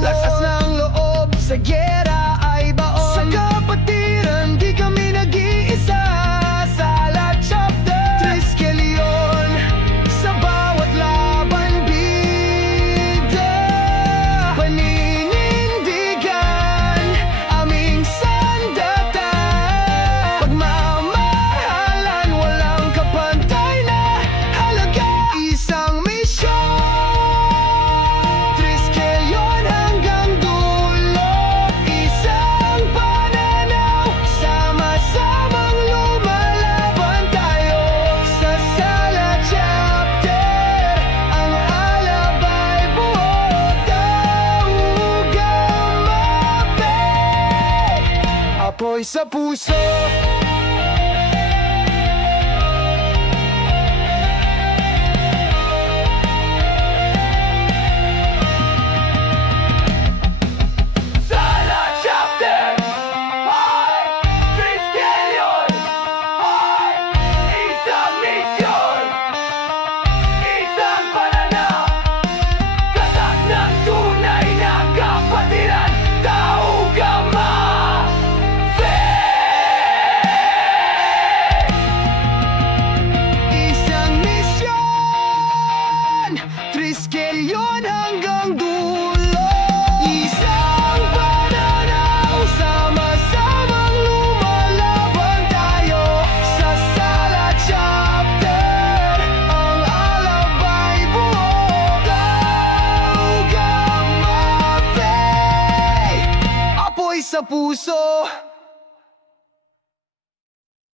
Lakas ng loob sa giyera ay baon. Sa kapatiran di kami nag-iisa. Sala Chapter Triskelion, sa bawat laban bida. Paninindigan aming sandata. Pagmamahalan walang kapantay na halaga. Isang misyon, Triskelion hanggang dulo. Isang pananaw, sama-samang lumalaban tayo. Sa Sala Chapter, ang alabay buo. Taugang mapay, apoy sa puso. Sala Chapter, hoy! Triskelion, hoy! Isang misyon, isang pananaw, katak ng tunay na kapatiran. Taugang mapay, isang misyon, Triskelion hanggang dulo. Isang pananaw, sama-samang lumalaban tayo. Sa Sala Chapter, ang alabay buo. Taugang mapay, apoy sa puso.